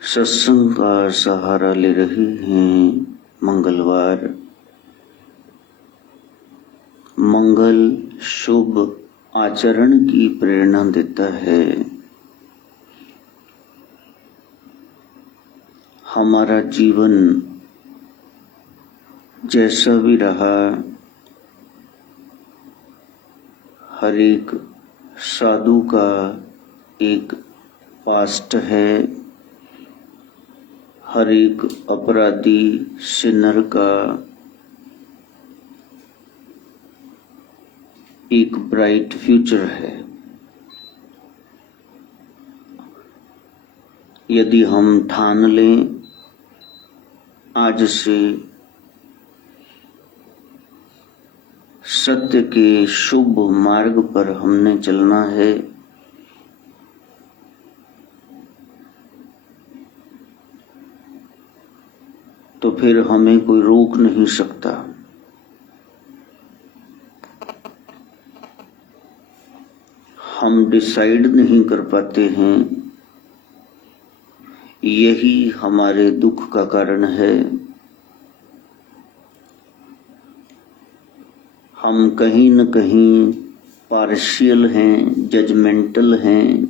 सत्संग का सहारा ले रहे हैं। मंगलवार मंगल शुभ आचरण की प्रेरणा देता है। हमारा जीवन जैसा भी रहा, हर एक साधु का एक पास्ट है, हर एक अपराधी सिनर का एक ब्राइट फ्यूचर है। यदि हम ठान लें आज से सत्य के शुभ मार्ग पर हमने चलना है, तो फिर हमें कोई रोक नहीं सकता। हम डिसाइड नहीं कर पाते हैं, यही हमारे दुख का कारण है। हम कहीं न कहीं पार्शियल हैं, जजमेंटल हैं,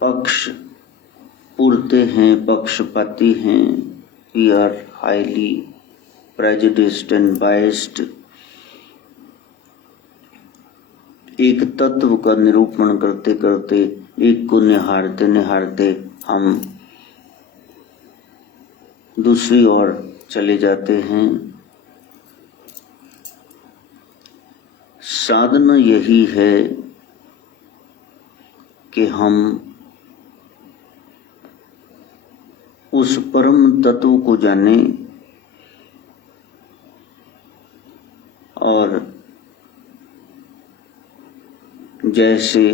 पक्ष पूरते हैं, पक्षपाती हैं। We are highly prejudiced and biased. एक तत्व का निरूपण करते करते, एक को निहारते निहारते हम दूसरी ओर चले जाते हैं। साधना यही है कि हम उस परम तत्व को जाने और जैसे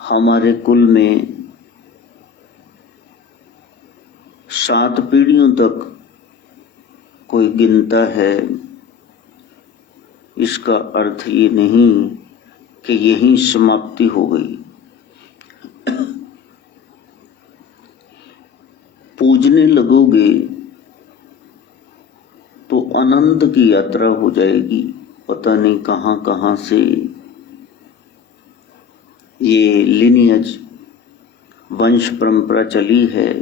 हमारे कुल में 7 पीढ़ियों तक कोई गिनता है, इसका अर्थ ये नहीं कि यहीं समाप्ति हो गई। पूजने लगोगे तो अनंत की यात्रा हो जाएगी। पता नहीं कहां कहां से ये लिनियज वंश परंपरा चली है।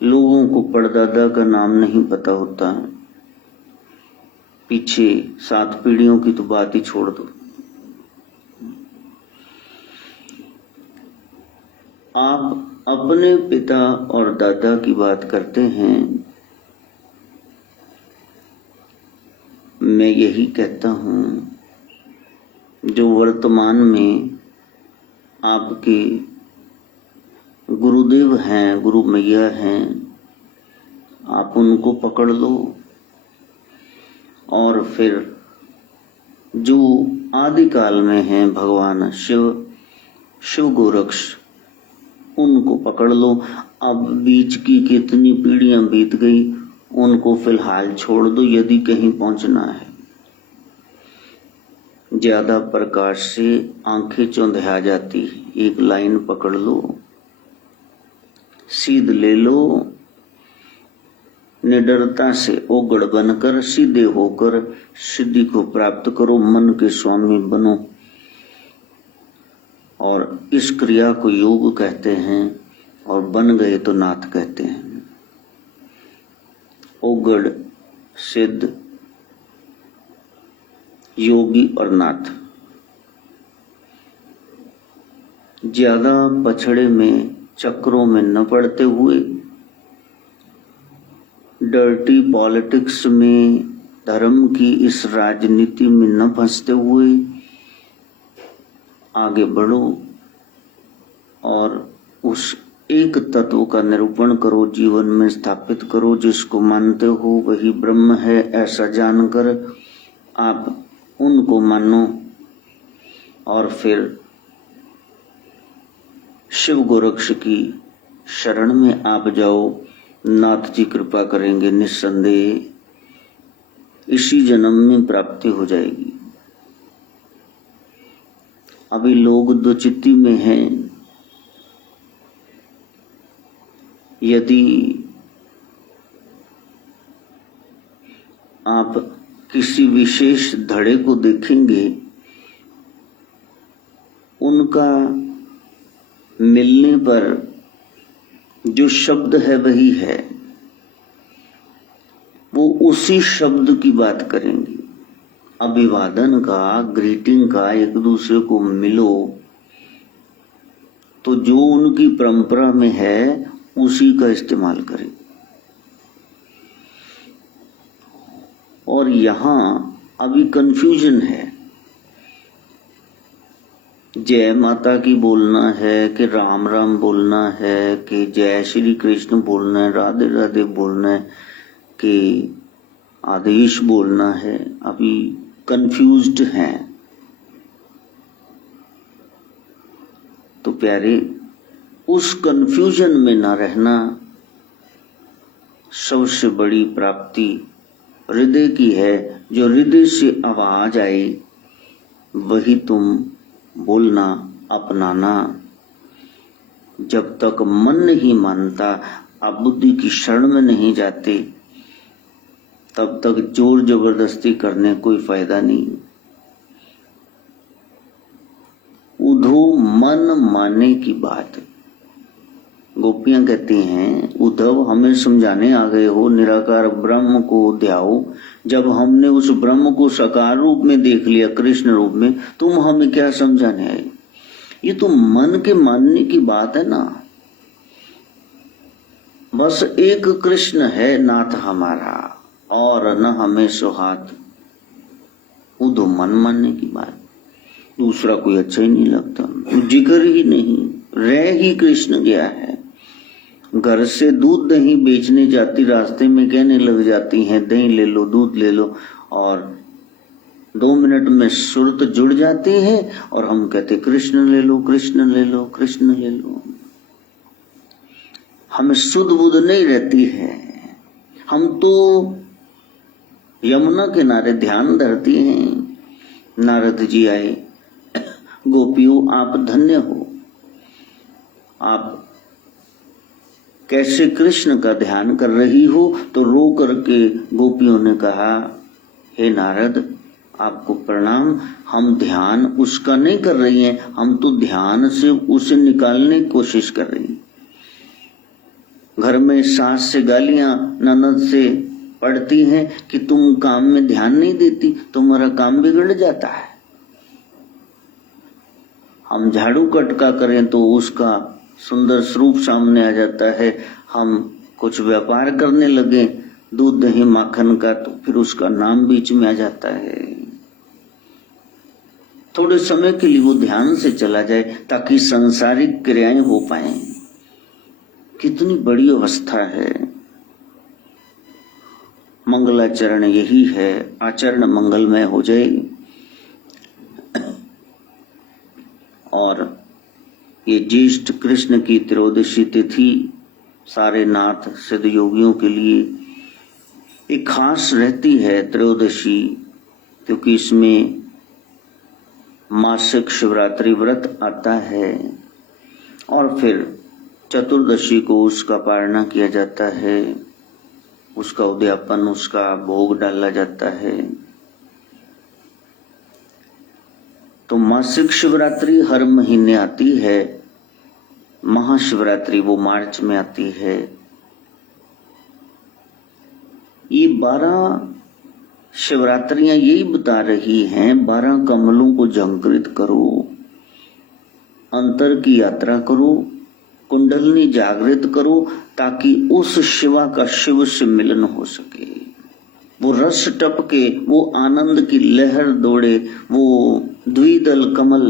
लोगों को परदादा का नाम नहीं पता होता, पीछे 7 पीढ़ियों की तो बात ही छोड़ दो। आप अपने पिता और दादा की बात करते हैं, मैं यही कहता हूं, जो वर्तमान में आपके गुरुदेव हैं, गुरु मैया हैं, आप उनको पकड़ लो और फिर जो आदिकाल में हैं भगवान शिव गोरक्ष, उनको पकड़ लो। अब बीच की कितनी पीढ़ियां बीत गई, उनको फिलहाल छोड़ दो यदि कहीं पहुंचना है। ज्यादा प्रकाश से आंखें चौंधिया जाती, एक लाइन पकड़ लो, सीध ले लो, निडरता से ओगड़ बनकर सीधे होकर सिद्धि को प्राप्त करो, मन के स्वामी बनो। और इस क्रिया को योग कहते हैं और बन गए तो नाथ कहते हैं। ओगड़, सिद्ध, योगी और नाथ। ज्यादा पछड़े में, चक्रों में न पड़ते हुए, डर्टी पॉलिटिक्स में, धर्म की इस राजनीति में न फंसते हुए आगे बढ़ो और उस एक तत्व का निरूपण करो, जीवन में स्थापित करो। जिसको मानते हो वही ब्रह्म है, ऐसा जानकर आप उनको मानो और फिर शिव गोरक्ष की शरण में आप जाओ। नाथ जी कृपा करेंगे निस्संदेह। इसी जन्म में प्राप्ति हो जाएगी। अभी लोग दो चित्ती में हैं। यदि आप किसी विशेष धड़े को देखेंगे, उनका मिलने पर जो शब्द है वही है, वो उसी शब्द की बात करेंगे। अभिवादन का, ग्रीटिंग का, एक दूसरे को मिलो, तो जो उनकी परंपरा में है उसी का इस्तेमाल करें। और यहां अभी कंफ्यूजन है, जय माता की बोलना है कि राम राम बोलना है कि जय श्री कृष्ण बोलना है, राधे राधे बोलना है कि आदेश बोलना है। अभी कंफ्यूज्ड हैं। तो प्यारे, उस कंफ्यूजन में ना रहना सबसे बड़ी प्राप्ति हृदय की है। जो हृदय से आवाज आए वही तुम बोलना, अपनाना। जब तक मन नहीं मानता, आप बुद्धि की शरण में नहीं जाते, तब तक जोर जबरदस्ती करने कोई फायदा नहीं। उद्धव मन मानने की बात। गोपियां कहती हैं, उद्धव हमें समझाने आ गए हो, निराकार ब्रह्म को ध्याओ। जब हमने उस ब्रह्म को साकार रूप में देख लिया, कृष्ण रूप में, तुम हमें क्या समझाने आए? ये तो मन के मानने की बात है ना। बस एक कृष्ण है नाथ हमारा, और न हमें सुहात। उद्धव मन मानने की बात। दूसरा कोई अच्छा ही नहीं लगता, जिक्र ही नहीं, रह ही कृष्ण गया है। घर से दूध दही बेचने जाती, रास्ते में कहने लग जाती हैं दही ले लो, दूध ले लो, और 2 मिनट में सुरत जुड़ जाती है और हम कहते कृष्ण ले लो, कृष्ण ले लो, कृष्ण ले लो। हमें सुध बुध नहीं रहती है। हम तो यमुना किनारे ध्यान धरती हैं। नारद जी आए, गोपियों आप धन्य हो, आप कैसे कृष्ण का ध्यान कर रही हो। तो रो करके गोपियों ने कहा, हे नारद आपको प्रणाम, हम ध्यान उसका नहीं कर रही हैं, हम तो ध्यान से उसे निकालने की कोशिश कर रही हैं। घर में सास से गालियां, ननद से पड़ती हैं कि तुम काम में ध्यान नहीं देती, तुम्हारा काम बिगड़ जाता है। हम झाड़ू कटका करें तो उसका सुंदर स्वरूप सामने आ जाता है। हम कुछ व्यापार करने लगे दूध दही माखन का, तो फिर उसका नाम बीच में आ जाता है। थोड़े समय के लिए वो ध्यान से चला जाए ताकि सांसारिक क्रियाएं हो पाए। कितनी बड़ी अवस्था है। मंगलाचरण यही है, आचरण मंगलमय हो जाए। और ये ज्येष्ठ कृष्ण की त्रयोदशी तिथि सारे नाथ सिद्ध योगियों के लिए एक खास रहती है त्रयोदशी, क्योंकि इसमें मासिक शिवरात्रि व्रत आता है और फिर चतुर्दशी को उसका पारणा किया जाता है, उसका उद्यापन, उसका भोग डाला जाता है। तो मासिक शिवरात्रि हर महीने आती है, महाशिवरात्रि वो मार्च में आती है। ये 12 शिवरात्रियां यही बता रही हैं, 12 कमलों को झंकृत करो, अंतर की यात्रा करो, कुंडलनी जागृत करो, ताकि उस शिवा का शिव से मिलन हो सके। वो रस टपके, वो आनंद की लहर दौड़े, वो द्विदल कमल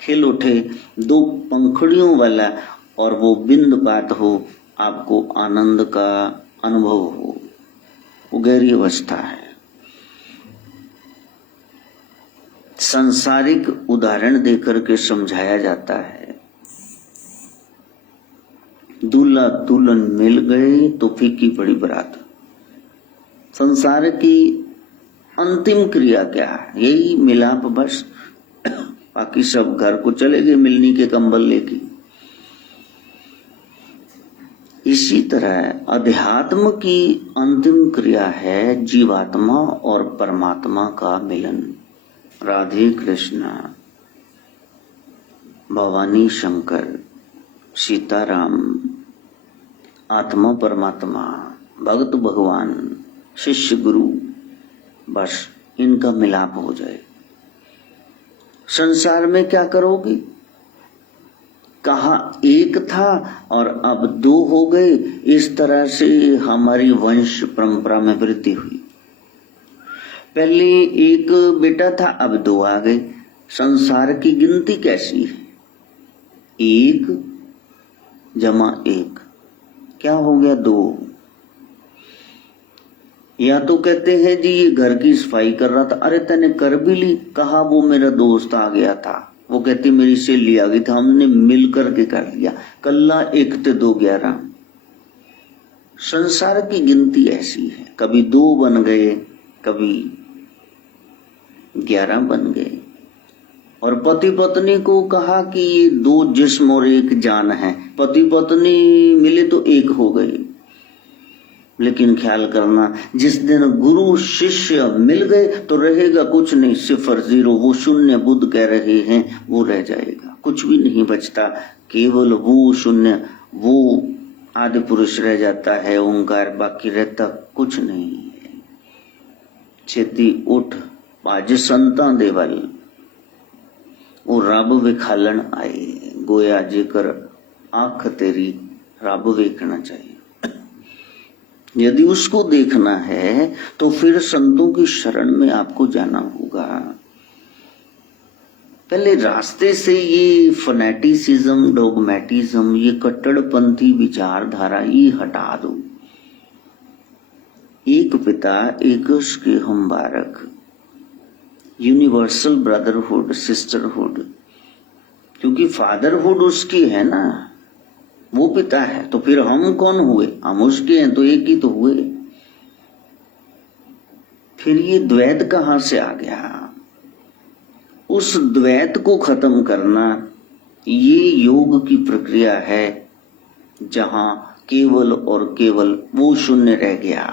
खिल उठे, 2 पंखुड़ियों वाला, और वो बिंदपात हो, आपको आनंद का अनुभव हो। वो गहरी अवस्था है। सांसारिक उदाहरण देकर के समझाया जाता है। दूल्हा दुल्हन मिल गए तो फीकी पड़ी बारात। संसार की अंतिम क्रिया क्या है? यही मिलाप बस। बाकी सब घर को चले गए मिलनी के कंबल लेके। इसी तरह अध्यात्म की अंतिम क्रिया है जीवात्मा और परमात्मा का मिलन। राधे कृष्ण, भवानी शंकर, सीताराम, आत्मा परमात्मा, भक्त भगवान, शिष्य गुरु, बस इनका मिलाप हो जाए। संसार में क्या करोगे? कहा एक था और अब दो हो गए। इस तरह से हमारी वंश परंपरा में वृद्धि हुई। पहले एक बेटा था, अब दो आ गए। संसार की गिनती कैसी है? 1 + 1 क्या हो गया? 2। या तो कहते हैं जी ये घर की सफाई कर रहा था, अरे तने कर भी ली? कहा वो मेरा दोस्त आ गया था, वो कहती मेरी सहेली आ गई थी, हमने मिल करके कर लिया। कल्ला 1 ते 2 11। संसार की गिनती ऐसी है, कभी 2 बन गए, कभी 11 बन गए। और पति पत्नी को कहा कि ये 2 जिस्म और 1 जान है, पति पत्नी मिले तो 1 हो गए। लेकिन ख्याल करना, जिस दिन गुरु शिष्य मिल गए तो रहेगा कुछ नहीं, 0 0। वो शून्य बुद्ध कह रहे हैं वो रह जाएगा, कुछ भी नहीं बचता, केवल वो शून्य, वो आदि पुरुष रह जाता है, ओंकार, बाकी रहता कुछ नहीं है। छेती उठ आज संतां दे वल, वो रब विखालन आए, गोया जेकर आंख तेरी रब वेखना चाहिए। यदि उसको देखना है तो फिर संतों की शरण में आपको जाना होगा। पहले रास्ते से ये फनेटिसिज्म, डोगमेटिज्म, ये कट्टरपंथी विचारधारा ये हटा दो। एक पिता एक के हम बारक, यूनिवर्सल ब्रदरहुड, सिस्टरहुड, क्योंकि फादरहुड उसकी है ना, वो पिता है, तो फिर हम कौन हुए? हम उसके हैं तो एक ही तो हुए। फिर ये द्वैत कहां से आ गया? उस द्वैत को खत्म करना ये योग की प्रक्रिया है, जहां केवल और केवल वो शून्य रह गया,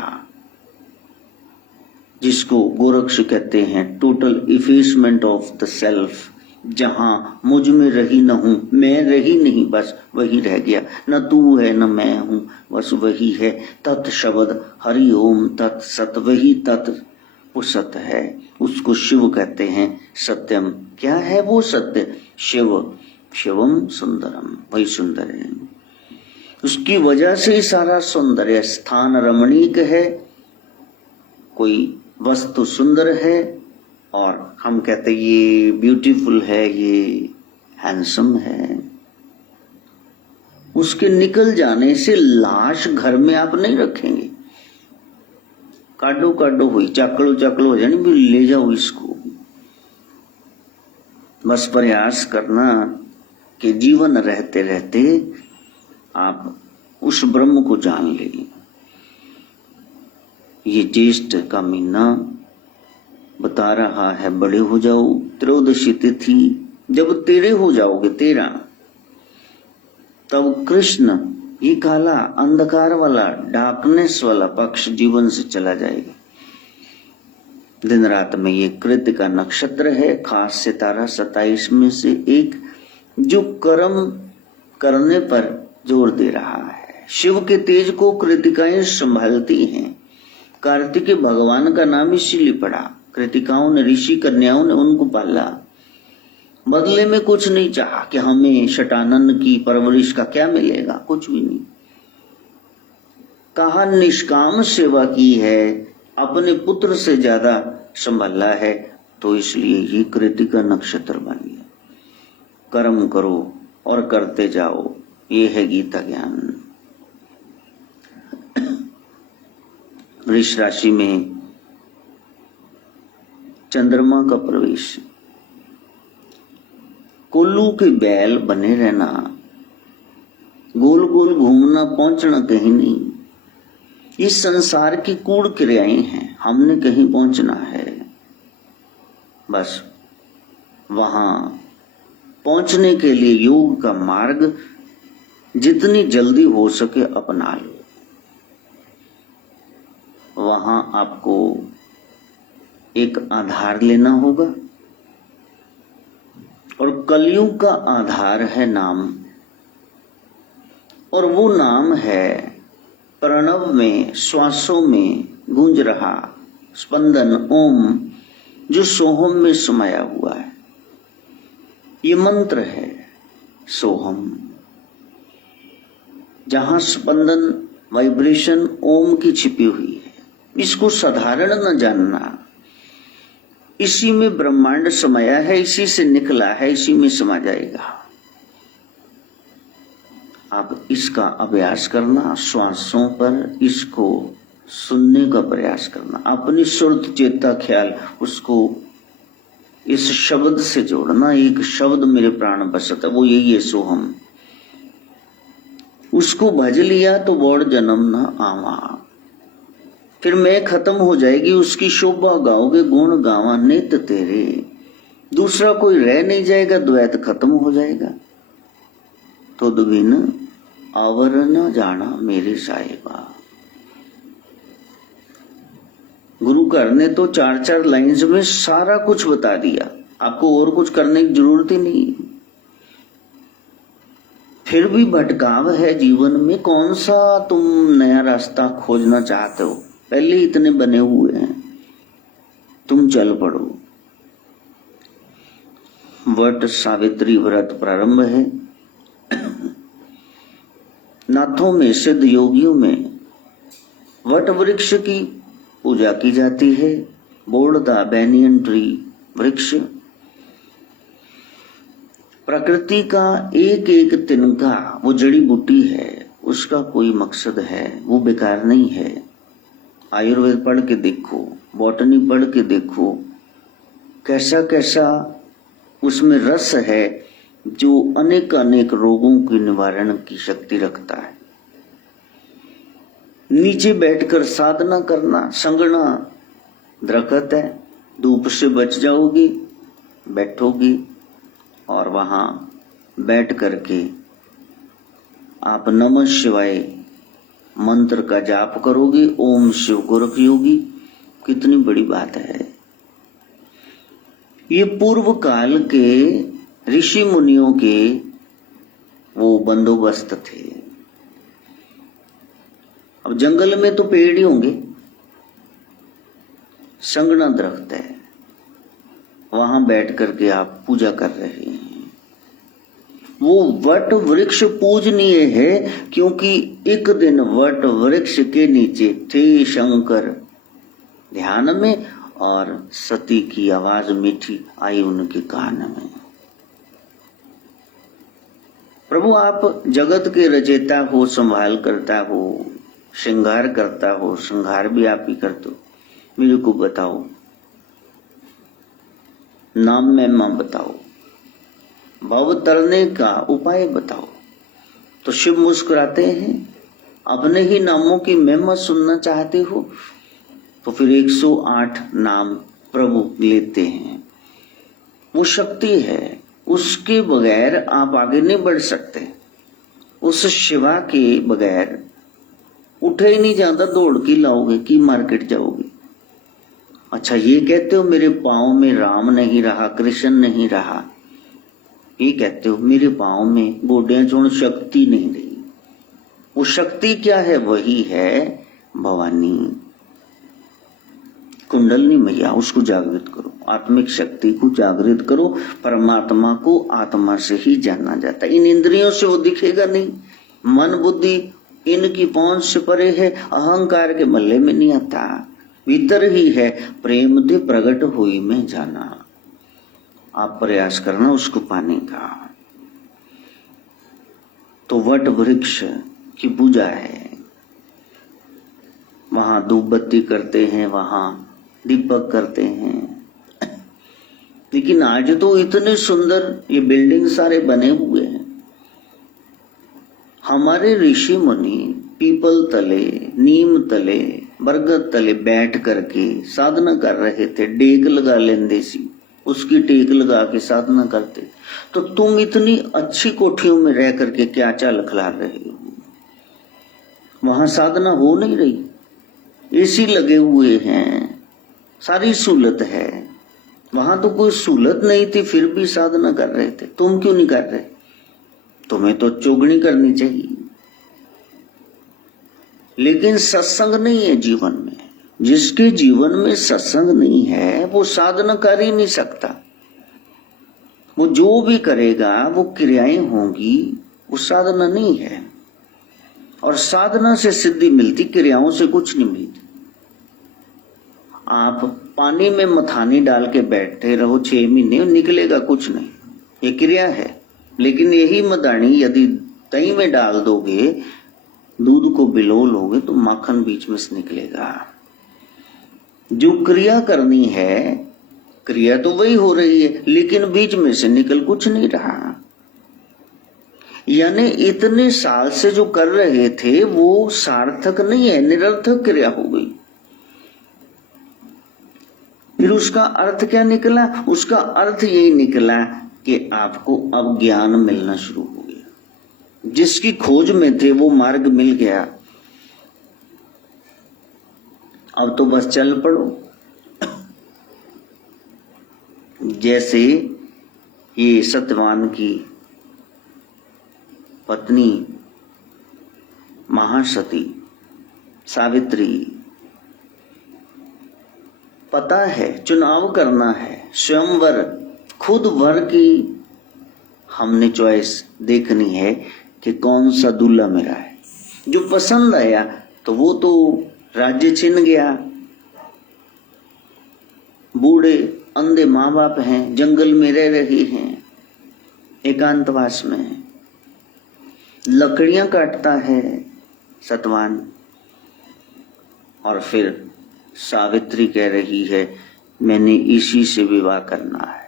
जिसको गोरक्ष कहते हैं total effacement of the self. जहां मुझ में रही न हूं, मैं रही नहीं, बस वही रह गया। न तू है न मैं हूं, बस वही है। तत् शब्द हरि ओम तत् सत, वही तत् वो सत्य है, उसको शिव कहते हैं। सत्यम क्या है? वो सत्य शिव, शिवम सुंदरम, वही सुंदर है। उसकी वजह से सारा सौंदर्य, स्थान रमणीक है, कोई वस्तु सुंदर है, और हम कहते ये ब्यूटीफुल है, ये हैंडसम है। उसके निकल जाने से लाश घर में आप नहीं रखेंगे, काटो काटो हुई, चाकड़ो चाकड़ो हो जानी, भी ले जाओ इसको। बस प्रयास करना कि जीवन रहते रहते आप उस ब्रह्म को जान ले। ये ज्येष्ठ का महीना बता रहा है, बड़े हो जाओ, त्रयोदशी तिथि जब तेरे हो जाओगे, तेरा, तब कृष्ण ये काला अंधकार वाला डार्कनेस वाला पक्ष जीवन से चला जाएगा। दिन रात में ये कृत्य का नक्षत्र है, खास सितारा 27 में से एक, जो कर्म करने पर जोर दे रहा है। शिव के तेज को कृतिकाएं संभालती हैं। कार्तिक भगवान का नाम इसीलिए पड़ा, कृतिकाओं ने, ऋषि कन्याओं ने उनको पाला, बदले में कुछ नहीं चाहा कि हमें शटानन की परवरिश का क्या मिलेगा, कुछ भी नहीं। कहा निष्काम सेवा की है, अपने पुत्र से ज्यादा संभाला है, तो इसलिए ये कृतिका नक्षत्र बन गया। कर्म करो और करते जाओ, ये है गीता ज्ञान। वृष राशि में चंद्रमा का प्रवेश, कोल्लू के बैल बने रहना, गोल गोल घूमना, पहुंचना कहीं नहीं। इस संसार की कूड़ क्रियाएं हैं, हमने कहीं पहुंचना है। बस वहां पहुंचने के लिए योग का मार्ग जितनी जल्दी हो सके अपना लो। वहां आपको एक आधार लेना होगा और कलयुग का आधार है नाम, और वो नाम है प्रणव में, श्वासों में गूंज रहा स्पंदन ओम, जो सोहम में समाया हुआ है। ये मंत्र है सोहम, जहां स्पंदन वाइब्रेशन ओम की छिपी हुई है। इसको साधारण न जानना, इसी में ब्रह्मांड समाया है, इसी से निकला है, इसी में समा जाएगा। आप इसका अभ्यास करना, श्वासों पर इसको सुनने का प्रयास करना, अपनी सुरत चेता ख्याल उसको इस शब्द से जोड़ना। एक शब्द मेरे प्राण बसत है, वो यही है सोहम। उसको भज लिया तो बौड़ जन्म न आवा, फिर मैं खत्म हो जाएगी, उसकी शोभा गाओगे गुण गावा नित तेरे। दूसरा कोई रह नहीं जाएगा, द्वैत खत्म हो जाएगा। तो बिन आवर न जाना मेरे साहिबा। गुरु घर ने तो 4-4 लाइन्स में सारा कुछ बता दिया, आपको और कुछ करने की जरूरत ही नहीं। फिर भी भटकाव है जीवन में, कौन सा तुम नया रास्ता खोजना चाहते हो? पहले इतने बने हुए हैं, तुम चल पड़ो। वट सावित्री व्रत प्रारंभ है। नाथों में, सिद्ध योगियों में वट वृक्ष की पूजा की जाती है। बोर्डदा बैनियन ट्री वृक्ष प्रकृति का एक एक तिनका, वो जड़ी बूटी है, उसका कोई मकसद है, वो बेकार नहीं है। आयुर्वेद पढ़ के देखो, बॉटनी पढ़ के देखो, कैसा कैसा उसमें रस है जो अनेक अनेक रोगों के निवारण की शक्ति रखता है। नीचे बैठकर साधना करना, संगना दरख्त है, धूप से बच जाओगी, बैठोगी और वहां बैठ करके आप नमः शिवाय मंत्र का जाप करोगे, ओम शिव गोरख योगी। कितनी बड़ी बात है। ये पूर्व काल के ऋषि मुनियों के वो बंदोबस्त थे। अब जंगल में तो पेड़ ही होंगे, संगना दरख्त है, वहां बैठ करके आप पूजा कर रहे हैं। वो वट वृक्ष पूजनीय है, क्योंकि एक दिन वट वृक्ष के नीचे थे शंकर ध्यान में, और सती की आवाज मीठी आई उनके कान में। प्रभु आप जगत के रचयिता हो, संभाल करता हो, श्रृंगार करता हो, श्रृंगार भी आप ही करते हो। मेरे को बताओ, नाम महिमा बताओ, भव तरने का उपाय बताओ। तो शिव मुस्कुराते हैं। अपने ही नामों की महिमा सुनना चाहते हो तो फिर 108 नाम प्रभु लेते हैं। वो शक्ति है, उसके बगैर आप आगे नहीं बढ़ सकते। उस शिवा के बगैर उठे ही नहीं जाता, दौड़ के लाओगे कि मार्केट जाओगे। अच्छा, ये कहते हो मेरे पाँव में राम नहीं रहा, कृष्ण नहीं रहा, ये कहते हो मेरे पाँव में गोडियां चूर्ण शक्ति नहीं रही। वो शक्ति क्या है? वही है भवानी, कुंडलनी मैया। उसको जागृत करो, आत्मिक शक्ति को जागृत करो। परमात्मा को आत्मा से ही जाना जाता है, इन इंद्रियों से वो दिखेगा नहीं। मन बुद्धि इनकी पहुंच से परे है, अहंकार के मल्ले में नहीं आता, भीतर ही है। प्रेम दे प्रगट हुई में जाना। आप प्रयास करना उसको पाने का। तो वट वृक्ष की पूजा है, वहां धूप बत्ती करते हैं, वहां दीपक करते हैं। लेकिन आज तो इतने सुंदर ये बिल्डिंग सारे बने हुए हैं। हमारे ऋषि मुनि पीपल तले, नीम तले, बरगद तले बैठ करके साधना कर रहे थे। डेग लगा लेंदे सी, उसकी टेक लगा के साधना करते। तो तुम इतनी अच्छी कोठियों में रह करके क्या चाल खिला रहे हो? वहां साधना हो नहीं रही, एसी लगे हुए हैं, सारी सहूलत है। वहां तो कोई सहूलत नहीं थी, फिर भी साधना कर रहे थे। तुम क्यों नहीं कर रहे? तुम्हें तो चौगुनी करनी चाहिए। लेकिन सत्संग नहीं है जीवन में। जिसके जीवन में सत्संग नहीं है वो साधना कर ही नहीं सकता। वो जो भी करेगा वो क्रियाएं होंगी, वो साधना नहीं है। और साधना से सिद्धि मिलती, क्रियाओं से कुछ नहीं मिलती। आप पानी में मथानी डाल के बैठे रहो 6 महीने, निकलेगा कुछ नहीं, ये क्रिया है। लेकिन यही मदानी यदि दही में डाल दोगे, दूध को बिलो लोगे, तो माखन बीच में से निकलेगा। जो क्रिया करनी है, क्रिया तो वही हो रही है, लेकिन बीच में से निकल कुछ नहीं रहा। यानी इतने साल से जो कर रहे थे वो सार्थक नहीं है, निरर्थक क्रिया हो गई। फिर उसका अर्थ क्या निकला? उसका अर्थ यही निकला कि आपको अब ज्ञान मिलना शुरू हो गया। जिसकी खोज में थे वो मार्ग मिल गया। अब तो बस चल पड़ो। जैसे ये सत्यवान की पत्नी महासती सावित्री, पता है चुनाव करना है, स्वयंवर खुद भर की हमने चॉइस देखनी है कि कौन सा दूल्हा मेरा है। जो पसंद आया तो वो तो राज्य छिन गया। बूढ़े अंधे माँ बाप हैं, जंगल में रह रही हैं, एकांतवास में लकड़ियां काटता है सतवान। और फिर सावित्री कह रही है मैंने इसी से विवाह करना है।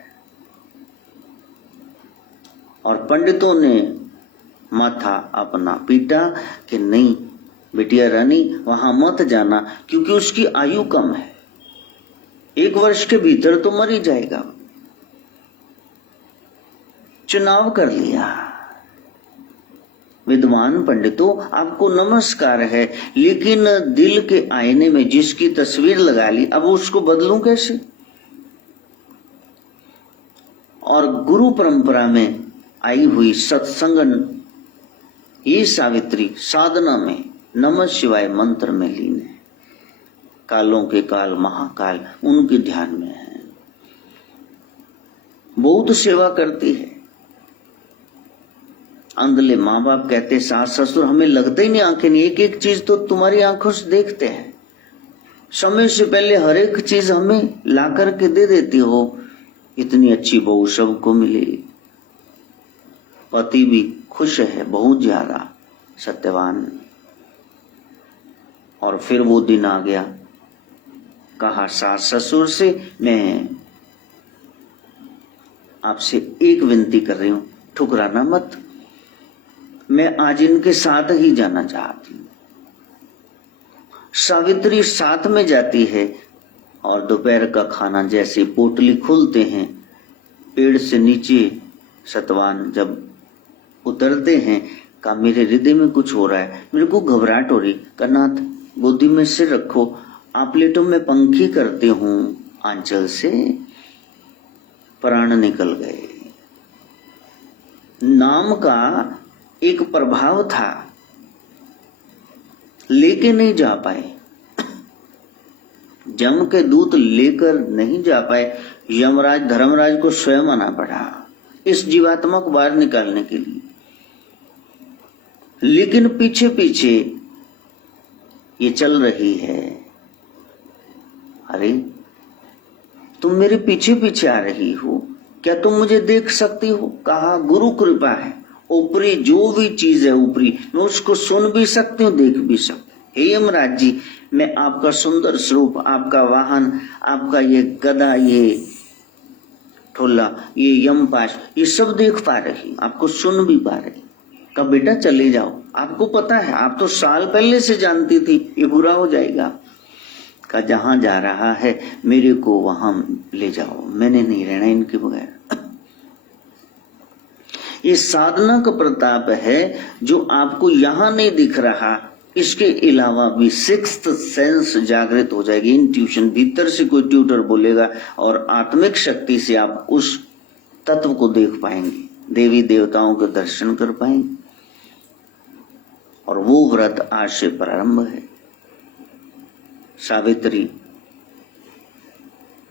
और पंडितों ने माथा अपना पीटा कि नहीं बिटिया रानी, वहां मत जाना, क्योंकि उसकी आयु कम है, 1 वर्ष के भीतर तो मर ही जाएगा। चुनाव कर लिया। विद्वान पंडितों, आपको नमस्कार है, लेकिन दिल के आईने में जिसकी तस्वीर लगा ली, अब उसको बदलूं कैसे? और गुरु परंपरा में आई हुई सत्संग, ये सावित्री साधना में नमः शिवाय मंत्र में लीन है। कालों के काल महाकाल उनके ध्यान में है। बहुत सेवा करती है। अंधले माँ बाप कहते सास ससुर हमें लगता ही नहीं, आंखें नहीं, एक एक चीज तो तुम्हारी आंखों से देखते हैं। समय से पहले हर एक चीज हमें ला करके दे देती हो। इतनी अच्छी बहू सबको मिली। पति भी खुश है बहुत ज्यादा, सत्यवान। और फिर वो दिन आ गया। कहा सास ससुर से मैं आपसे एक विनती कर रही हूं, ठुकराना मत, मैं आज इनके साथ ही जाना चाहती हूं। सावित्री साथ में जाती है और दोपहर का खाना जैसे पोटली खोलते हैं, पेड़ से नीचे सतवान जब उतरते हैं, कहा मेरे हृदय में कुछ हो रहा है, मेरे को घबराहट हो रही। कनाथ गोदी में सिर रखो, आप प्लेटों में पंखी करते हूं, आंचल से प्राण निकल गए। नाम का एक प्रभाव था, लेके नहीं जा पाए, जम के दूत लेकर नहीं जा पाए। यमराज धर्मराज को स्वयं आना पड़ा इस जीवात्मा को बाहर निकालने के लिए। लेकिन पीछे पीछे ये चल रही है, अरे तुम मेरे पीछे पीछे आ रही हो, क्या तुम मुझे देख सकती हो? कहा गुरु कृपा है, ऊपरी जो भी चीज है ऊपरी, मैं उसको सुन भी सकती हूँ, देख भी सकती हूँ। हे यमराज जी, मैं आपका सुंदर स्वरूप, आपका वाहन, आपका ये गदा, ये ठोला, ये यमपाश, ये सब देख पा रही, आपको सुन भी पा रही। कब बेटा चले जाओ, आपको पता है, आप तो साल पहले से जानती थी ये बुरा हो जाएगा। का जहां जा रहा है मेरे को वहां ले जाओ, मैंने नहीं रहना इनके बगैर। ये साधना का प्रताप है जो आपको यहां नहीं दिख रहा, इसके अलावा भी सिक्स्थ सेंस जागृत हो जाएगी। इंट्यूशन, भीतर से कोई ट्यूटर बोलेगा और आत्मिक शक्ति से आप उस तत्व को देख पाएंगे, देवी देवताओं के दर्शन कर पाएंगे। और वो व्रत आज से प्रारंभ है। सावित्री,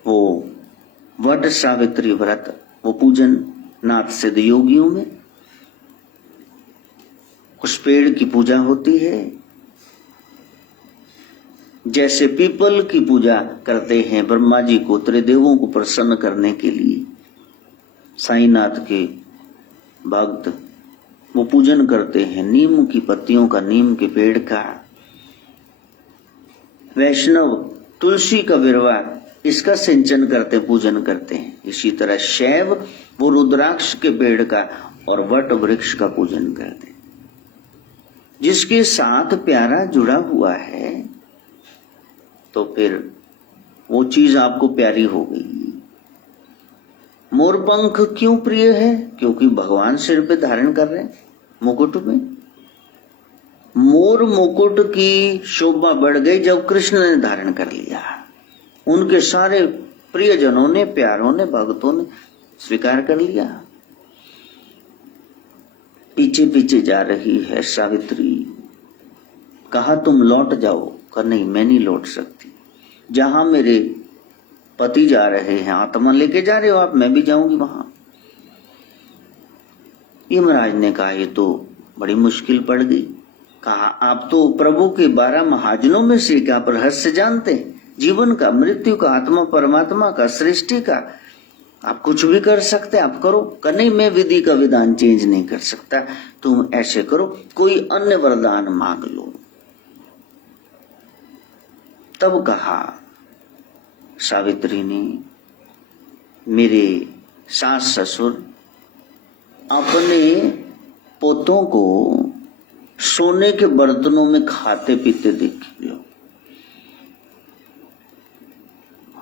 वो वट सावित्री व्रत, वो पूजन नाथ सिद्ध योगियों में उस पेड़ की पूजा होती है। जैसे पीपल की पूजा करते हैं ब्रह्मा जी को, त्रिदेवों को प्रसन्न करने के लिए, साईनाथ के भक्त वो पूजन करते हैं नीम की पत्तियों का, नीम के पेड़ का। वैष्णव तुलसी का विरवा, इसका सिंचन करते, पूजन करते हैं। इसी तरह शैव वो रुद्राक्ष के पेड़ का और वट वृक्ष का पूजन करते हैं। जिसके साथ प्यारा जुड़ा हुआ है तो फिर वो चीज आपको प्यारी हो गई। मोरपंख क्यों प्रिय है? क्योंकि भगवान सिर पे धारण कर रहे हैं, मुकुट में। मोर मुकुट की शोभा बढ़ गई जब कृष्ण ने धारण कर लिया। उनके सारे प्रियजनों ने, प्यारों ने, भक्तों ने स्वीकार कर लिया। पीछे पीछे जा रही है सावित्री। कहा तुम लौट जाओ, कहा नहीं मैं नहीं लौट सकती। जहां मेरे पति जा रहे हैं, आत्मा लेके जा रहे हो आप, मैं भी जाऊंगी वहां। यमराज ने कहा ये तो बड़ी मुश्किल पड़ गई। कहा आप तो प्रभु के 12 महाजनों में से क्या रहस्य जानते हैं, जीवन का, मृत्यु का, आत्मा परमात्मा का, सृष्टि का। आप कुछ भी कर सकते, आप करो। कहा नहीं मैं विधि का विधान चेंज नहीं कर सकता, तुम ऐसे करो, कोई अन्य वरदान मांग लो। तब कहा सावित्री ने, मेरे सास ससुर अपने पोतों को सोने के बर्तनों में खाते पीते देख लो।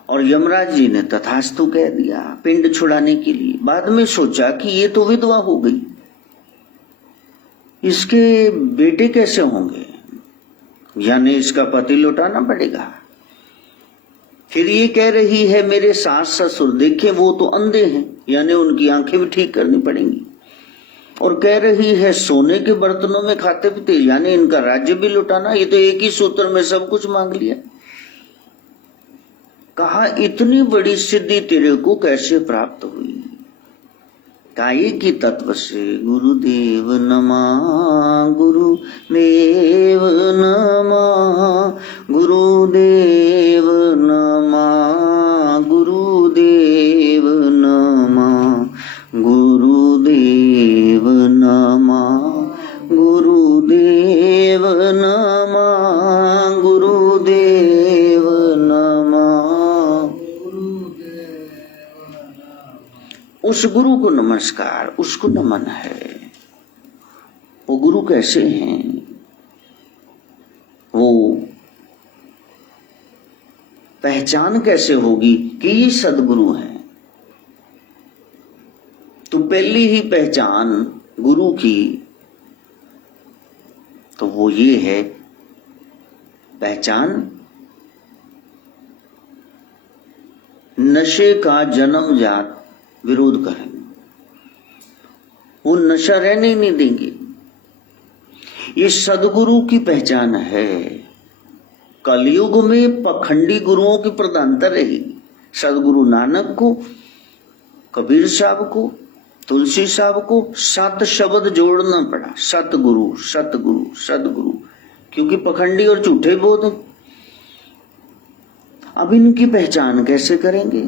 और यमराज जी ने तथास्तु कह दिया पिंड छुड़ाने के लिए। बाद में सोचा कि ये तो विधवा हो गई, इसके बेटे कैसे होंगे, यानी इसका पति लौटाना पड़ेगा। फिर ये कह रही है मेरे सास ससुर, देखें वो तो अंधे हैं, यानी उनकी आंखें भी ठीक करनी पड़ेंगी। और कह रही है सोने के बर्तनों में खाते पीते, यानी इनका राज्य भी लुटाना। ये तो एक ही सूत्र में सब कुछ मांग लिया। कहा इतनी बड़ी सिद्धि तेरे को कैसे प्राप्त हुई? काय की तत्व से गुरुदेव नमः, गुरुदेव नमः, गुरुदेव नमः, गुरुदेव नमः, गुरुदेव नमः, गुरुदेव नमः, गुरुदेव नमः। उस गुरु को नमस्कार, उसको नमन है। वो गुरु कैसे हैं? वो पहचान कैसे होगी कि ये सदगुरु हैं? तो पहली ही पहचान गुरु की तो वो ये है, पहचान नशे का जन्मजात विरोध करेंगे, वो नशा रहने नहीं देंगे। ये सदगुरु की पहचान है। कलयुग में पखंडी गुरुओं की प्रधानता रहेगी। सदगुरु नानक को, कबीर साहब को, तुलसी साहब को 7 शब्द जोड़ना पड़ा, सतगुरु सतगुरु सतगुरु, क्योंकि पखंडी और झूठे बहुत हैं। अब इनकी पहचान कैसे करेंगे?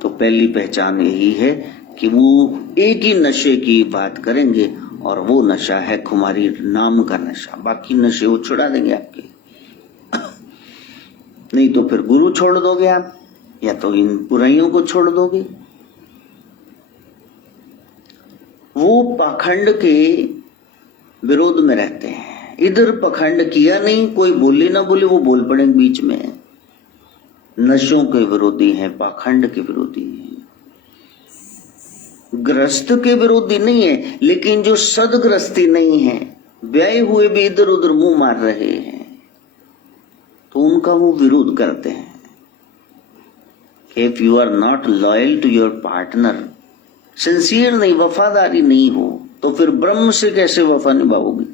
तो पहली पहचान यही है कि वो एक ही नशे की बात करेंगे, और वो नशा है खुमारी नाम का नशा। बाकी नशे वो छुड़ा देंगे आपके। नहीं तो फिर गुरु छोड़ दोगे आप, या तो इन बुराइयों को छोड़ दोगे। वो पाखंड के विरोध में रहते हैं, इधर पखंड किया नहीं, कोई बोले ना बोले वो बोल पड़े बीच में। नशों के विरोधी हैं, पाखंड के विरोधी हैं, ग्रस्त के विरोधी नहीं है, लेकिन जो सदग्रस्ती नहीं है, व्यय हुए भी इधर उधर मुंह मार रहे हैं, तो उनका वो विरोध करते हैं। If you are not loyal to your partner, sincere नहीं, वफादारी नहीं हो, तो फिर ब्रह्म से कैसे वफा निभाओगी?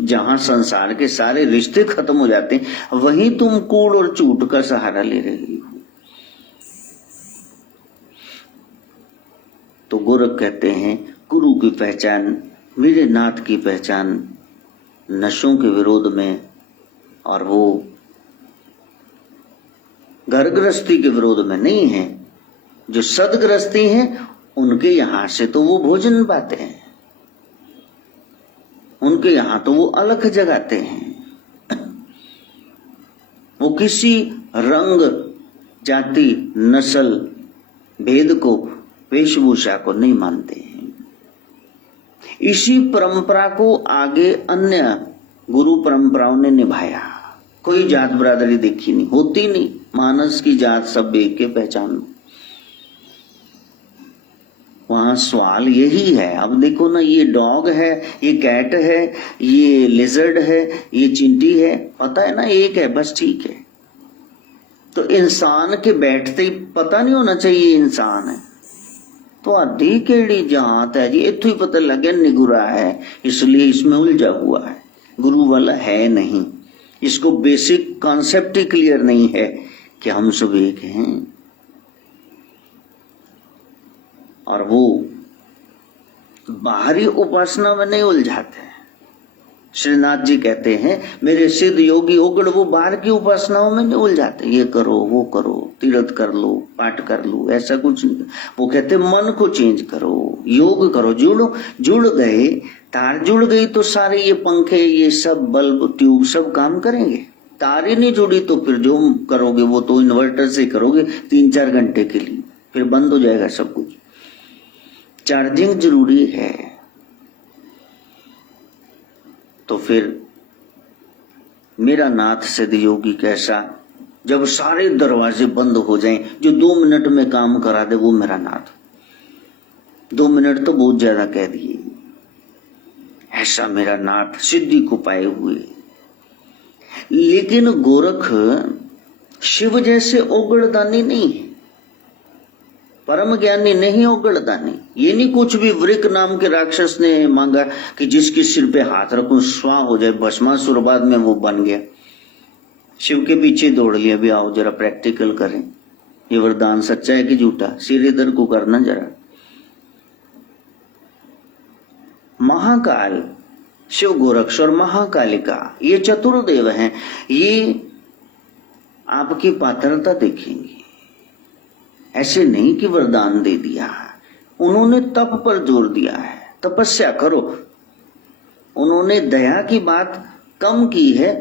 जहां संसार के सारे रिश्ते खत्म हो जाते हैं, वहीं तुम कूड़ और झूठ का सहारा ले रही हो। तो गोरख कहते हैं गुरु की पहचान, मेरे नाथ की पहचान नशों के विरोध में, और वो घर गृहस्थी के विरोध में नहीं है। जो सदग्रस्ती है उनके यहां से तो वो भोजन पाते हैं, उनके यहां तो वो अलख जगाते हैं। वो किसी रंग, जाति, नस्ल भेद को, वेशभूषा को नहीं मानते हैं। इसी परंपरा को आगे अन्य गुरु परंपराओं ने निभाया। कोई जात बरादरी देखी नहीं, होती नहीं, मानस की जात सब एक के पहचान। वहां सवाल यही है। अब देखो ना, ये डॉग है, ये कैट है, ये लिजर्ड है, ये चिंटी है, पता है ना एक है बस, ठीक है। तो इंसान के बैठते ही पता नहीं होना चाहिए इंसान है। तो आधी केड़ी जात है जी, इतु ही पता लग गया निगुरा है, इसलिए इसमें उलझा हुआ है, गुरु वाला है नहीं। इसको बेसिक कॉन्सेप्ट ही क्लियर नहीं है कि हम सब एक हैं। और वो बाहरी उपासना में नहीं उलझाते। श्रीनाथ जी कहते हैं मेरे सिद्ध योगी उगड़ वो बाहर की उपासनाओं में नहीं उलझाते, ये करो वो करो, तीर्थ कर लो, पाठ कर लो, ऐसा कुछ नहीं। वो कहते मन को चेंज करो, योग करो, जुड़ गए, तार जुड़ गई तो सारे ये पंखे, ये सब बल्ब ट्यूब सब काम करेंगे। तार ही नहीं जुड़ी तो फिर जो करोगे वो तो इन्वर्टर से करोगे 3-4 घंटे के लिए, फिर बंद हो जाएगा सब कुछ। चार्जिंग जरूरी है। तो फिर मेरा नाथ सिद्ध योगी कैसा, जब सारे दरवाजे बंद हो जाएं, जो 2 मिनट में काम करा दे वो मेरा नाथ। 2 मिनट तो बहुत ज्यादा कह दिए। ऐसा मेरा नाथ सिद्धि को पाए हुए। लेकिन गोरख शिव जैसे ओगड़दानी नहीं है, परम ज्ञानी नहीं ओगड़दानी। ये नहीं कुछ भी वृक नाम के राक्षस ने मांगा कि जिसके सिर पे हाथ रखूं स्वाह हो जाए, भस्मासुर, बाद में वो बन गया। शिव के पीछे दौड़ लिया, भी आओ जरा प्रैक्टिकल करें, ये वरदान सच्चा है कि झूठा, सिर इधर को करना जरा। महाकाल शिव गोरक्ष और महाकालिका ये चतुर्देव हैं, ये आपकी पात्रता देखेंगे। ऐसे नहीं कि वरदान दे दिया, उन्होंने तप पर जोर दिया है, तपस्या करो। उन्होंने दया की बात कम की है,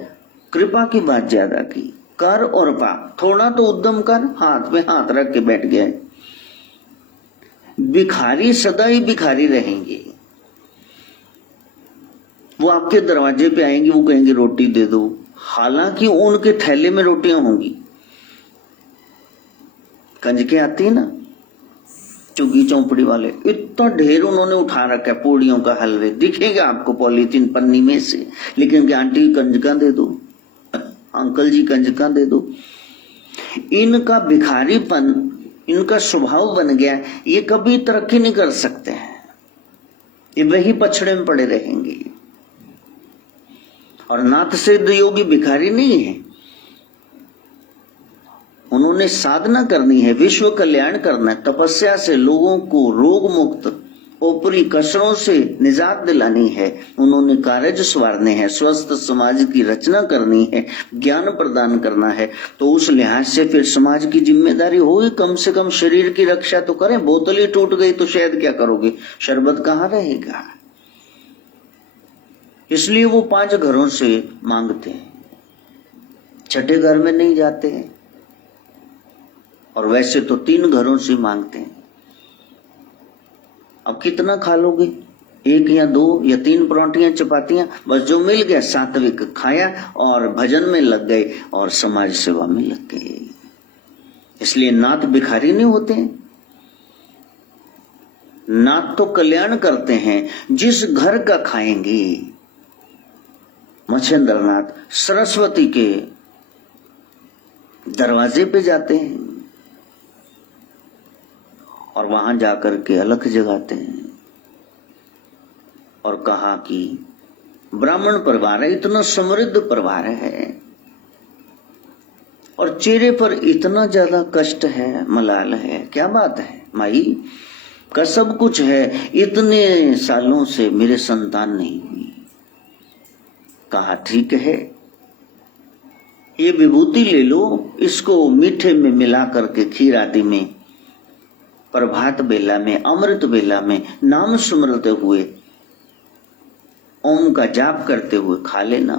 कृपा की बात ज्यादा की। कर और पा, थोड़ा तो उद्यम कर, हाथ में हाथ रख के बैठ गए। भिखारी सदा ही भिखारी रहेंगे। वो आपके दरवाजे पे आएंगे, वो कहेंगे रोटी दे दो, हालांकि उनके थैले में रोटियां होंगी। कंजके आती है ना, चुगी चौपड़ी वाले, इतना ढेर उन्होंने उठा रखा है पूड़ियों का, हलवे दिखेगा आपको पॉलीथीन पन्नी में से, लेकिन कि आंटी कंजका दे दो, अंकल जी कंजका दे दो। इनका भिखारीपन, इनका स्वभाव बन गया, ये कभी तरक्की नहीं कर सकते हैं, ये वही पछड़े में पड़े रहेंगे। और नाथ सिद्ध योगी भिखारी नहीं है, उन्होंने साधना करनी है, विश्व कल्याण करना है, तपस्या से लोगों को रोग मुक्त ऊपरी कसरों से निजात दिलानी है। उन्होंने कार्य संवारने हैं, स्वस्थ समाज की रचना करनी है, ज्ञान प्रदान करना है। तो उस लिहाज से फिर समाज की जिम्मेदारी होगी, कम से कम शरीर की रक्षा तो करें। बोतल ही टूट गई तो शायद क्या करोगे, शरबत कहाँ रहेगा। इसलिए वो 5 घरों से मांगते हैं, छठे घर में नहीं जाते हैं, और वैसे तो 3 घरों से मांगते हैं। अब कितना खा लोगे, 1 या 2 या 3 परोंठियां चपातियां, बस जो मिल गया सात्विक खाया और भजन में लग गए और समाज सेवा में लग गए। इसलिए नाथ भिखारी नहीं होते, नाथ तो कल्याण करते हैं। जिस घर का खाएंगे, मच्छिंद्र नाथ सरस्वती के दरवाजे पे जाते हैं और वहां जाकर के अलख जगाते हैं और कहा कि ब्राह्मण परिवार है, इतना समृद्ध परिवार है और चेहरे पर इतना ज्यादा कष्ट है, मलाल है, क्या बात है माई का सब कुछ है, इतने सालों से मेरे संतान नहीं हुई। कहा ठीक है, ये विभूति ले लो, इसको मीठे में मिला करके खीर आदि में प्रभात बेला में, अमृत बेला में नाम सुमरते हुए, ओम का जाप करते हुए खा लेना।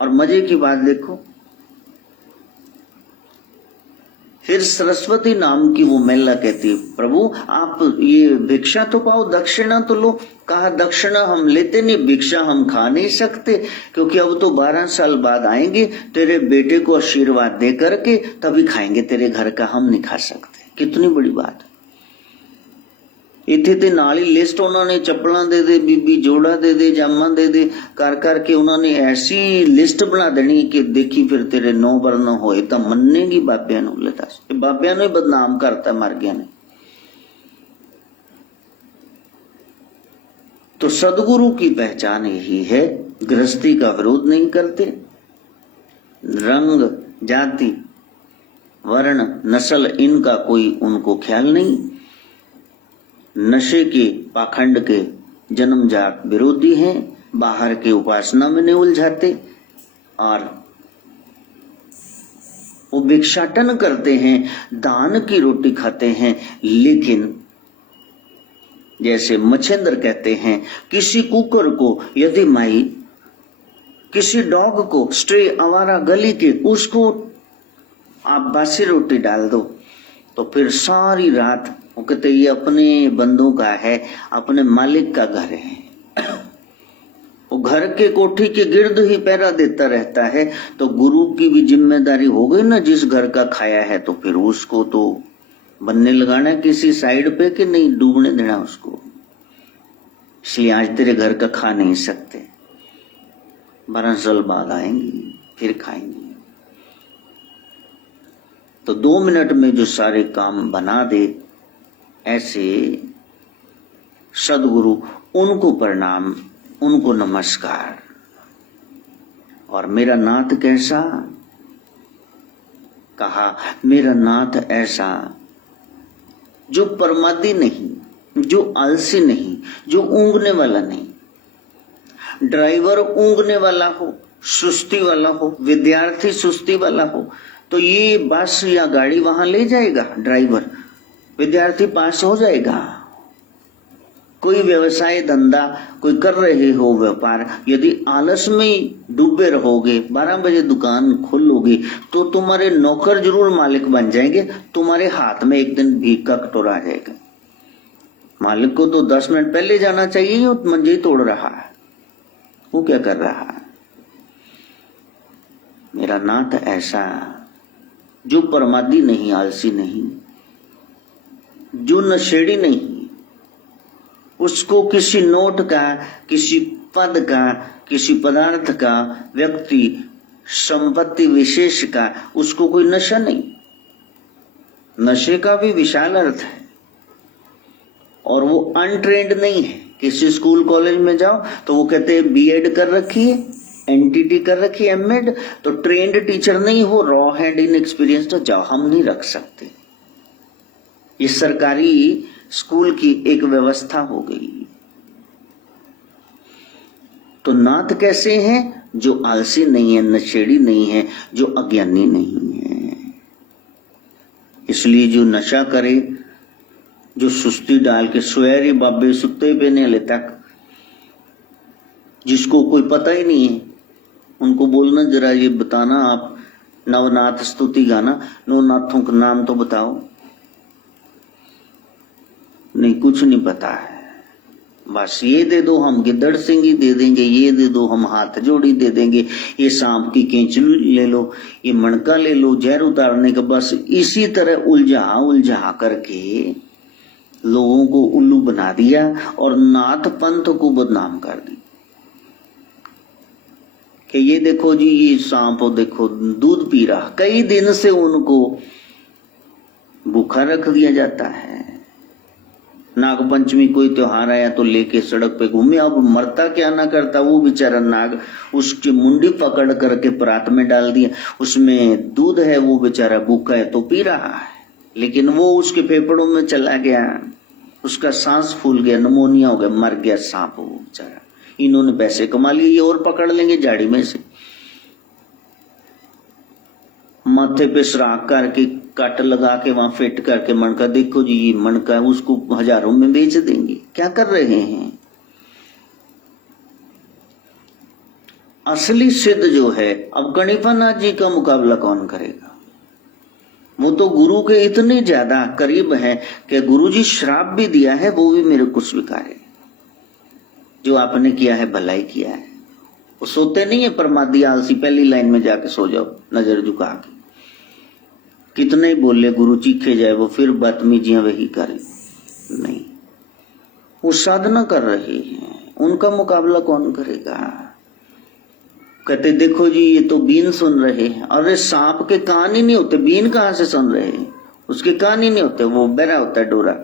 और मजे की बात देखो, फिर सरस्वती नाम की वो महिला कहती है, प्रभु आप ये भिक्षा तो पाओ, दक्षिणा तो लो। कहा दक्षिणा हम लेते नहीं, भिक्षा हम खा नहीं सकते, क्योंकि अब तो 12 साल बाद आएंगे, तेरे बेटे को आशीर्वाद दे करके तभी खाएंगे, तेरे घर का हम नहीं खा सकते। कितनी बड़ी बात। इतने नाली लिस्ट उन्होंने चप्पल दे दे, बीबी जोड़ा दे दे, जामा दे दे, कर करके उन्होंने ऐसी लिस्ट बना देनी कि देखी फिर तेरे 9 वर्ण होए तो मन्नेगी बाबिया नु। ले दस, बाबिया ने बदनाम करता मर गया ने। तो सदगुरु की पहचान यही है, गृहस्थी का विरोध नहीं करते, रंग जाति वर्ण नस्ल इनका कोई उनको ख्याल नहीं, नशे के पाखंड के जन्मजात विरोधी हैं, बाहर के उपासना में नहीं उलझाते और वो भिक्षाटन करते हैं, दान की रोटी खाते हैं। लेकिन जैसे मच्छिंद्र कहते हैं, किसी कुकर को यदि माई किसी डॉग को, स्ट्रे आवारा गली के, उसको आप बासी रोटी डाल दो तो फिर सारी रात वो कहते ये अपने बंदों का है, अपने मालिक का घर है, वो घर के कोठी के गिर्द ही पहरा देता रहता है। तो गुरु की भी जिम्मेदारी हो गई ना, जिस घर का खाया है तो फिर उसको तो बनने लगाना किसी साइड पे कि नहीं डूबने देना उसको। इसलिए आज तेरे घर का खा नहीं सकते, 12 साल बाद आएंगे फिर खाएंगे। तो 2 मिनट में जो सारे काम बना दे, ऐसे सदगुरु, उनको प्रणाम, उनको नमस्कार। और मेरा नाथ कैसा? कहा मेरा नाथ ऐसा जो प्रमादी नहीं, जो आलसी नहीं, जो ऊंघने वाला नहीं। ड्राइवर ऊंघने वाला हो, सुस्ती वाला हो, विद्यार्थी सुस्ती वाला हो तो ये बस या गाड़ी वहां ले जाएगा ड्राइवर, विद्यार्थी पास हो जाएगा। कोई व्यवसाय धंधा कोई कर रहे हो व्यापार, यदि आलस में डूबे रहोगे, 12 बजे दुकान खोलोगे तो तुम्हारे नौकर जरूर मालिक बन जाएंगे, तुम्हारे हाथ में एक दिन भीख का कटोरा आ जाएगा। मालिक को तो 10 मिनट पहले जाना चाहिए, वो मंजे तोड़ रहा है, वो क्या कर रहा है? मेरा नाथ ऐसा जो प्रमादी नहीं, आलसी नहीं, जो नशेड़ी नहीं, उसको किसी नोट का, किसी पद का, किसी पदार्थ का, व्यक्ति संपत्ति विशेष का उसको कोई नशा नहीं। नशे का भी विशाल अर्थ है और वो अनट्रेंड नहीं है। किसी स्कूल कॉलेज में जाओ तो वो कहते हैं बीएड कर रखी है, एनटीटी कर रखी है, एमएड, तो ट्रेंड टीचर नहीं हो, रॉ हैंड इन एक्सपीरियंस तो जाओ, हम नहीं रख सकते। ये सरकारी स्कूल की एक व्यवस्था हो गई। तो नाथ कैसे हैं? जो आलसी नहीं है, नशेड़ी नहीं है, जो अज्ञानी नहीं है। इसलिए जो नशा करे, जो सुस्ती डाल के सोयारी बाबे सुते पे नहीं ले तक, जिसको कोई पता ही नहीं है, उनको बोलना जरा ये बताना, आप नवनाथ स्तुति गाना, नवनाथों का नाम तो बताओ। नहीं, कुछ नहीं पता है। बस ये दे दो हम गिद्दड़ सिंगी दे देंगे, ये दे दो हम हाथ जोड़ी दे देंगे, ये सांप की केंचली ले लो, ये मणका ले लो, जहर उतारने का। बस इसी तरह उलझा करके लोगों को उल्लू बना दिया और नाथ पंथ को बदनाम कर दी कि ये देखो जी, ये सांप देखो दूध पी रहा। कई दिन से उनको भूखा रख दिया जाता है। नाग पंचमी कोई त्योहार आया तो लेके सड़क पे घूमे। अब मरता क्या ना करता वो बेचारा नाग, उसकी मुंडी पकड़ करके परात में डाल दिया, उसमें दूध है, वो बेचारा भूखा है तो पी रहा है, लेकिन वो उसके फेफड़ों में चला गया, उसका सांस फूल गया, निमोनिया हो गया, मर गया सांप वो बेचारा। इन्होंने पैसे कमा लिए, ये और पकड़ लेंगे झाड़ी में से, माथे पे श्राक करके कट लगा के वहां फिट करके मणका, देखो जी ये मणका है, उसको हजारों में बेच देंगे। क्या कर रहे हैं? असली सिद्ध जो है, अब गणिपानाथ जी का मुकाबला कौन करेगा? वो तो गुरु के इतने ज्यादा करीब है कि गुरु जी श्राप भी दिया है, वो भी मेरे को स्वीकार है, जो आपने किया है भलाई किया है। वो सोते नहीं है परमादी आलसी, पहली लाइन में जाके सो जाओ नजर झुका के। कितने बोले गुरु चीखे जाए, वो फिर बदतमीजियां वही करे। नहीं, वो साधना कर रहे हैं, उनका मुकाबला कौन करेगा? कहते देखो जी ये तो बीन सुन रहे हैं। अरे सांप के कान ही नहीं होते, बीन कहां से सुन रहे हैं? उसके कान ही नहीं होते, वो बहरा होता है डोरा।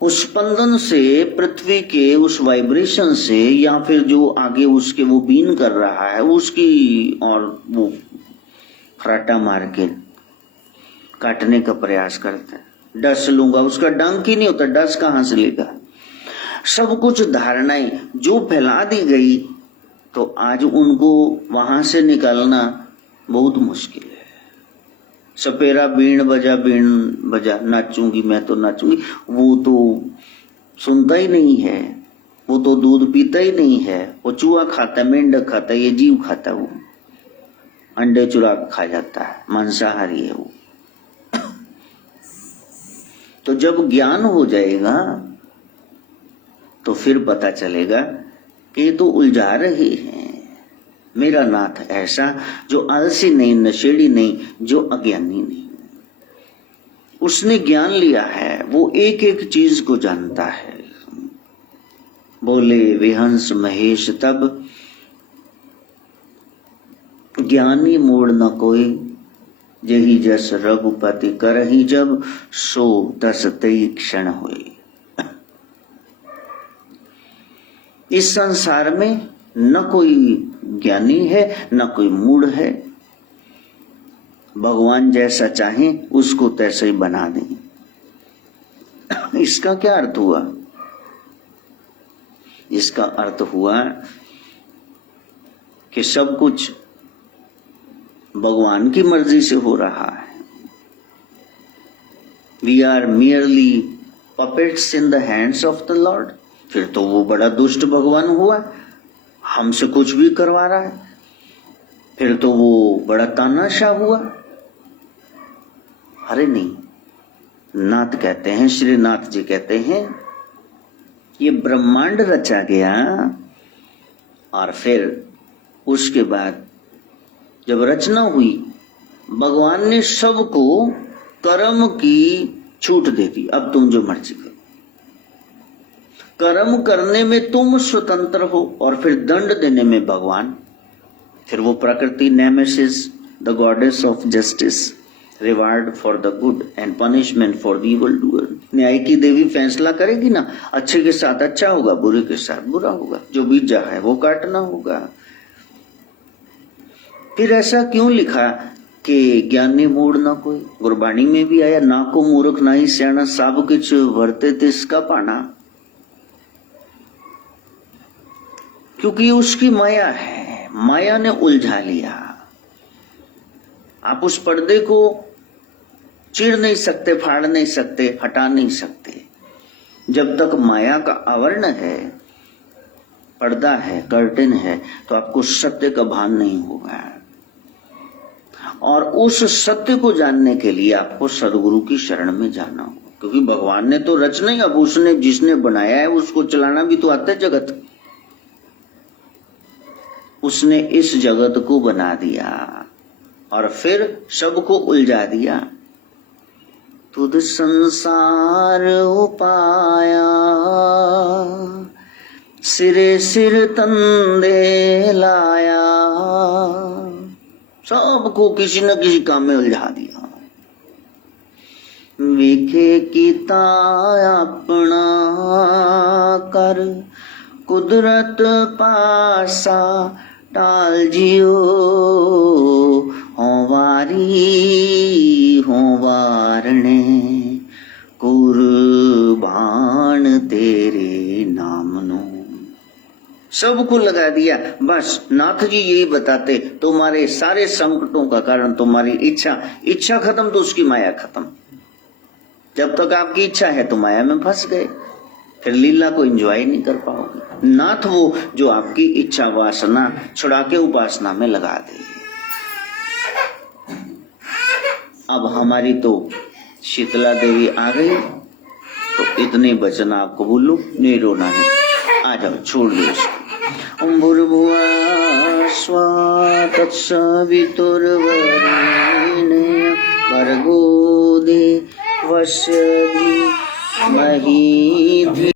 उस स्पंदन से, पृथ्वी के उस वाइब्रेशन से, या फिर जो आगे उसके वो बीन कर रहा है उसकी, और वो फराटा मार के काटने का प्रयास करता है। डस लूंगा, उसका डंक ही नहीं होता, डस कहां से लेगा? सब कुछ धारणाएं जो फैला दी गई, तो आज उनको वहां से निकालना बहुत मुश्किल है। सपेरा बीण बजा नाचूंगी मैं तो नाचूंगी, वो तो सुनता ही नहीं है, वो तो दूध पीता ही नहीं है, वो चूहा खाता है, मेंढक खाता है, ये जीव खाता है, वो अंडे चुरा खा जाता है, मांसाहारी है वो। तो जब ज्ञान हो जाएगा तो फिर पता चलेगा कि ये तो उलझा रहे हैं। मेरा नाथ ऐसा जो आलसी नहीं, नशेड़ी नहीं, जो अज्ञानी नहीं, उसने ज्ञान लिया है, वो एक एक चीज को जानता है। बोले विहंस महेश तब, ज्ञानी मूड न कोई, जही जस रघुपति करही जब, सो दस तई क्षण हुई। इस संसार में न कोई ज्ञानी है, न कोई मूढ़ है। भगवान जैसा चाहे उसको तैसे ही बना दें। इसका क्या अर्थ हुआ? इसका अर्थ हुआ कि सब कुछ भगवान की मर्जी से हो रहा है। We are merely puppets in the hands of the Lord. फिर तो वो बड़ा दुष्ट भगवान हुआ, हमसे कुछ भी करवा रहा है। फिर तो वो बड़ा तानाशाह हुआ। अरे नहीं, नाथ कहते हैं, श्री नाथ जी कहते हैं, ये ब्रह्मांड रचा गया और फिर उसके बाद जब रचना हुई, भगवान ने सबको कर्म की छूट दे दी। अब तुम जो मर्जी करो, कर्म करने में तुम स्वतंत्र हो, और फिर दंड देने में भगवान। फिर वो प्रकृति, nemesis, the goddess of justice, reward for the good and punishment for the evil doer. न्याय की देवी फैसला करेगी ना, अच्छे के साथ अच्छा होगा, बुरे के साथ बुरा होगा, जो बीजा है वो काटना होगा। फिर ऐसा क्यों लिखा कि ज्ञानी मूड ना कोई? गुरबाणी में भी आया, ना को मूर्ख ना ही सियाणा, सब कुछ वर्ते तिसका पाना। क्योंकि उसकी माया है, माया ने उलझा लिया। आप उस पर्दे को चीर नहीं सकते, फाड़ नहीं सकते, हटा नहीं सकते। जब तक माया का आवरण है, पर्दा है, कर्टेन है, तो आपको सत्य का भान नहीं होगा। और उस सत्य को जानने के लिए आपको सदगुरु की शरण में जाना होगा। क्योंकि भगवान ने तो रचना ही, अब उसने जिसने बनाया है उसको चलाना भी तो आता है जगत। उसने इस जगत को बना दिया और फिर सबको उलझा दिया। तुद संसार उपाया, सिरे सिर तंदे लाया, सबको किसी न किसी काम में उलझा दिया। विखे कीता अपना कर, कुदरत पासा टाल जियो, हों वारने कुर्बान तेरे नामनो। सबको लगा दिया। बस नाथ जी यही बताते, तुम्हारे सारे संकटों का कारण तुम्हारी इच्छा, इच्छा खत्म तो उसकी माया खत्म। जब तक आपकी इच्छा है तो माया में फंस गए, फिर लीला को एंजॉय नहीं कर पाओगे। नाथ वो जो आपकी इच्छा वासना छुड़ा के उपासना में लगा दे। अब हमारी तो शीतला देवी आ गई, तो इतने वचन आपको बोलू, नहीं रोना है, आ जाओ, छोड़ दो उसको। ओम भूर्भुवः स्वः तत्सवितुर्वरेण्यं भर्गो देवस्य धीमहि